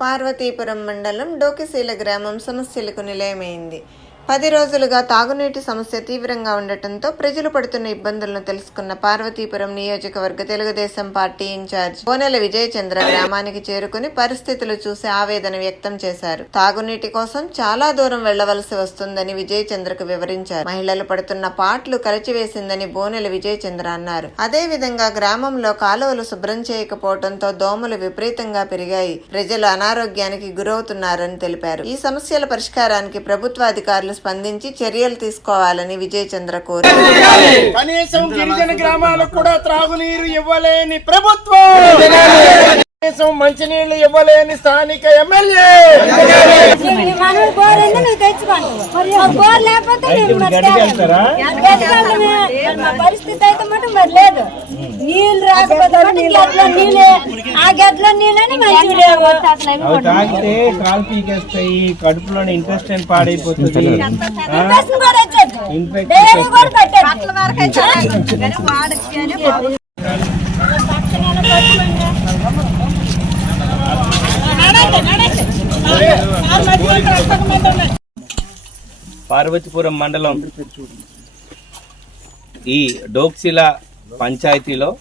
పార్వతీపురం మండలం డోకిశీల గ్రామం సమస్యలకు నిలయమైంది. పది రోజులుగా తాగునీటి సమస్య తీవ్రంగా ఉండటంతో ప్రజలు పడుతున్న ఇబ్బందులను తెలుసుకున్న పార్వతీపురం నియోజకవర్గ తెలుగుదేశం పార్టీ ఇన్ఛార్జ్ బోనెల విజయచంద్ర గ్రామానికి చేరుకుని పరిస్థితులు చూసి ఆవేదన వ్యక్తం చేశారు. తాగునీటి కోసం చాలా దూరం వెళ్ళవలసి వస్తుందని విజయచంద్రకు వివరించారు. మహిళలు పడుతున్న పాట్లు కలిచివేసిందని బోనెల విజయచంద్ర అన్నారు. అదే విధంగా గ్రామంలో కాలువలు శుభ్రం చేయకపోవడంతో దోమలు విపరీతంగా పెరిగాయి. ప్రజలు అనారోగ్యానికి గురవుతున్నారని తెలిపారు. ఈ సమస్యల పరిష్కారానికి ప్రభుత్వ అధికారులు స్పందించి చర్యలు తీసుకోవాలని విజయ్ చంద్ర కోరారు కనీసం గిరిజన గ్రామాలకు కూడా త్రాగునీరు ఇవ్వలేని ప్రభుత్వం! కనీసం మంచినీళ్ళు ఇవ్వలేని స్థానిక ఎమ్మెల్యే! బోర్ లేకపోతే మేము బతకాలి. బతకాలి. మా పరిస్థితి అయితే మటు మరి లేదు. నీళ్ళు రాకపోతే గెడ్ల నీళ్ళే ఆ గెడ్ల నీళ్ళని మంచిగా లేవు. అవి తాగితే కాలు పీకేస్తాయి కడుపులోని ఇంట్రెస్ట్ అని పాడైపోతుంది. పార్వతీపురం మండలం ఈ డోక్సిల పంచాయతీలో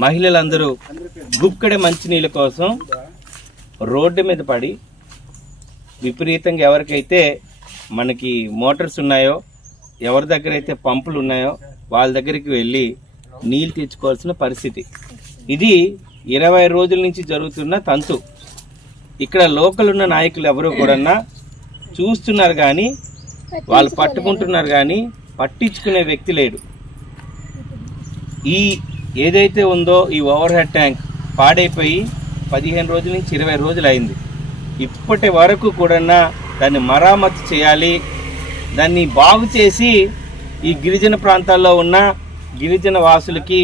మహిళలందరూ గుక్కడి మంచినీళ్ళ కోసం రోడ్డు మీద పడి విపరీతంగా ఎవరికైతే మనకి మోటార్స్ ఉన్నాయో ఎవరి దగ్గర అయితే పంపులు ఉన్నాయో వాళ్ళ దగ్గరికి వెళ్ళి నీళ్ళు తెచ్చుకోవాల్సిన పరిస్థితి. ఇది ఇరవై రోజుల నుంచి జరుగుతున్న తంతు. ఇక్కడ లోకల్ ఉన్న నాయకులు ఎవరు కూడా చూస్తున్నారు కానీ వాళ్ళు పట్టుకుంటున్నారు కానీ పట్టించుకునే వ్యక్తి లేడు. ఈ ఏదైతే ఉందో ఈ ఓవర్ హెడ్ ట్యాంక్ పాడైపోయి పదిహేను రోజుల నుంచి ఇరవై రోజులు అయింది. ఇప్పటి వరకు కూడా దాన్ని మరామతు చేయాలి దాన్ని బాగు చేసి ఈ గిరిజన ప్రాంతాల్లో ఉన్న గిరిజన వాసులకి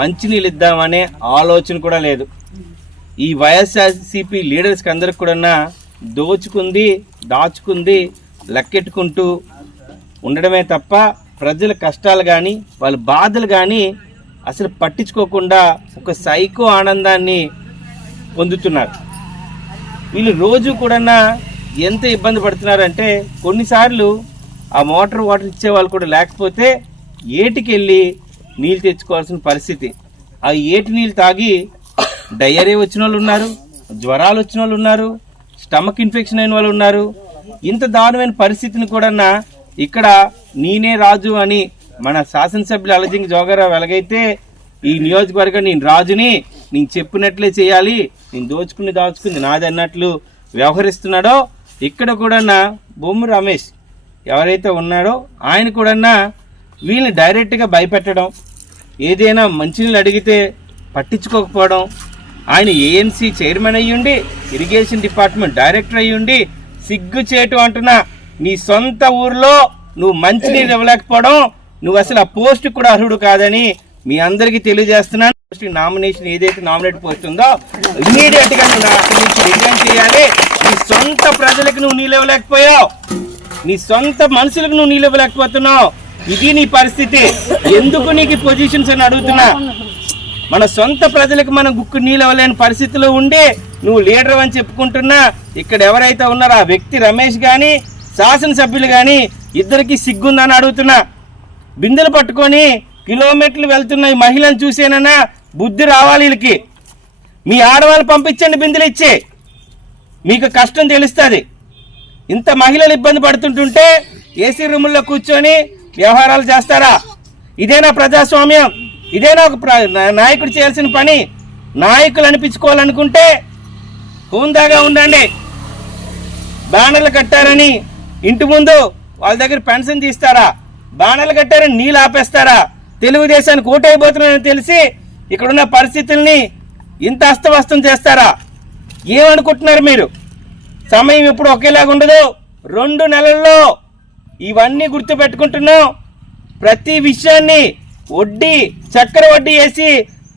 మంచినీళ్ళు ఇద్దామనే ఆలోచన కూడా లేదు. ఈ వైఎస్ఆర్సీపీ లీడర్స్కి అందరికి కూడా దోచుకుంది దాచుకుంది లెక్కెట్టుకుంటూ ఉండడమే తప్ప ప్రజల కష్టాలు కానీ వాళ్ళ బాధలు కానీ అసలు పట్టించుకోకుండా ఒక సైకో ఆనందాన్ని పొందుతున్నారు. వీళ్ళు రోజు కూడా ఎంత ఇబ్బంది పడుతున్నారంటే కొన్నిసార్లు ఆ మోటార్ వాటర్ ఇచ్చే వాళ్ళు కూడా లేకపోతే ఏటికి వెళ్ళి నీళ్ళు తెచ్చుకోవాల్సిన పరిస్థితి. ఆ ఏటి నీళ్ళు తాగి డయరీ వచ్చిన వాళ్ళు ఉన్నారు జ్వరాలు వచ్చిన వాళ్ళు ఉన్నారు స్టమక్ ఇన్ఫెక్షన్ అయిన వాళ్ళు ఉన్నారు. ఇంత దారుణమైన పరిస్థితిని కూడా ఇక్కడ నేనే రాజు అని మన శాసనసభ్యులు అలజింగ్ జోగారావు ఎలాగైతే ఈ నియోజకవర్గం నేను రాజుని నేను చెప్పినట్లే చేయాలి నేను దోచుకుని దాచుకుంది నాది అన్నట్లు వ్యవహరిస్తున్నాడో ఇక్కడ కూడా బొమ్మ రమేష్ ఎవరైతే ఉన్నాడో ఆయన కూడా వీళ్ళని డైరెక్ట్గా భయపెట్టడం ఏదైనా మంచినీళ్ళు అడిగితే పట్టించుకోకపోవడం ఆయన ఏఎన్సీ చైర్మన్ అయ్యుండి ఇరిగేషన్ డిపార్ట్మెంట్ డైరెక్టర్ అయ్యుండి సిగ్గు చేయటం అంటున్నా నీ సొంత ఊర్లో నువ్వు మంచినీరు ఇవ్వలేకపోవడం నువ్వు అసలు ఆ పోస్ట్ కూడా అర్హుడు కాదని మీ అందరికీ తెలియజేస్తున్నాను. పోస్ట్ నామినేషన్ ఏదైతే నామినేట్ పోస్ట్ ఉందో ఇమీడియట్గా నువ్వు అక్కడి నుంచి రిజైన్ చేయాలి. నీ సొంత ప్రజలకు నువ్వు నీళ్ళు ఇవ్వలేకపోయావు. నీ సొంత మనుషులకు నువ్వు నీళ్ళు ఇవ్వలేకపోతున్నావు. ఇది నీ పరిస్థితి. ఎందుకు నీకు పొజిషన్స్ అని అడుగుతున్నా? మన సొంత ప్రజలకు మనం గుక్కు నీళ్ళు ఇవ్వలేని పరిస్థితిలో ఉండి నువ్వు లీడర్ అని చెప్పుకుంటున్నా. ఇక్కడ ఎవరైతే ఉన్నారో ఆ వ్యక్తి రమేష్ కానీ శాసనసభ్యులు కానీ ఇద్దరికి సిగ్గుందని అడుగుతున్నా. బిందెలు పట్టుకొని కిలోమీటర్లు వెళ్తున్న ఈ మహిళను చూసేనన్నా బుద్ధి రావాలి వీళ్ళకి. మీ ఆడవాళ్ళు పంపించండి బిందెలు ఇచ్చి. మీకు కష్టం తెలుస్తుంది. ఇంత మహిళలు ఇబ్బంది పడుతుంటుంటే ఏసీ రూముల్లో కూర్చొని వ్యవహారాలు చేస్తారా? ఇదేనా ప్రజాస్వామ్యం? ఇదేనా ఒక ప్ర- నాయకుడు చేయాల్సిన పని? నాయకులు అనిపించుకోవాలనుకుంటే హూందాగా ఉండండి. బ్యానర్లు కట్టారని ఇంటి ముందు వాళ్ళ దగ్గర పెన్షన్ తీస్తారా? బాణాలు కట్టారని నీళ్ళు ఆపేస్తారా? తెలుగుదేశానికి ఓటైపోతున్నారని తెలిసి ఇక్కడున్న పరిస్థితుల్ని ఇంత అస్తవ్యస్తం చేస్తారా? ఏమనుకుంటున్నారు మీరు? సమయం ఇప్పుడు ఒకేలాగా ఉండదు. రెండు నెలల్లో ఇవన్నీ గుర్తుపెట్టుకుంటున్నాం. ప్రతి విషయాన్ని వడ్డీ చక్కెర వడ్డీ వేసి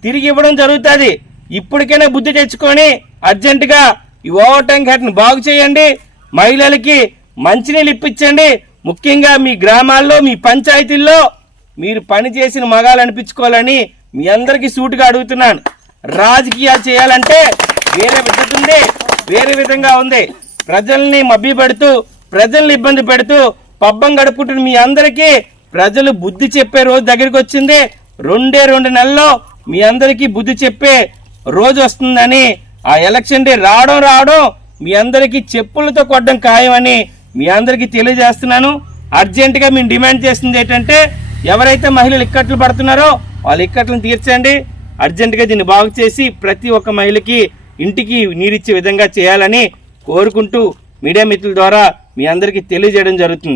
తిరిగి ఇవ్వడం జరుగుతుంది. ఇప్పటికైనా బుద్ధి తెచ్చుకొని అర్జెంటుగా ఈ ఓవర్ టైం ఘటన బాగు చేయండి. మహిళలకి మంచినీళ్ళు ఇప్పించండి. ముఖ్యంగా మీ గ్రామాల్లో మీ పంచాయతీల్లో మీరు పని చేసిన మగాలు అనిపించుకోవాలని మీ అందరికీ సూటుగా అడుగుతున్నాను. రాజకీయాలు చేయాలంటే వేరే విధంగా ఉంది వేరే విధంగా ఉంది. ప్రజల్ని మబ్బి పెడుతూ ప్రజల్ని ఇబ్బంది పెడుతూ పబ్బం గడుపుకుంటున్న మీ అందరికీ ప్రజలు బుద్ధి చెప్పే రోజు దగ్గరికి వచ్చింది. రెండే రెండు నెలల్లో మీ అందరికీ బుద్ధి చెప్పే రోజు వస్తుందని ఆ ఎలక్షన్ డే రావడం రావడం మీ అందరికీ చెప్పులతో కొట్టడం ఖాయమని మీ అందరికీ తెలియజేస్తున్నాను. అర్జెంటుగా మేము డిమాండ్ చేస్తుంది ఏంటంటే ఎవరైతే మహిళలు ఇక్కట్లు పడుతున్నారో వాళ్ళ ఇక్కట్లను తీర్చండి. అర్జెంటుగా దీన్ని బాగు చేసి ప్రతి ఒక్క మహిళకి ఇంటికి నీరిచ్చే విధంగా చేయాలని కోరుకుంటూ మీడియా మిత్రుల ద్వారా మీ అందరికీ తెలియజేయడం జరుగుతుంది.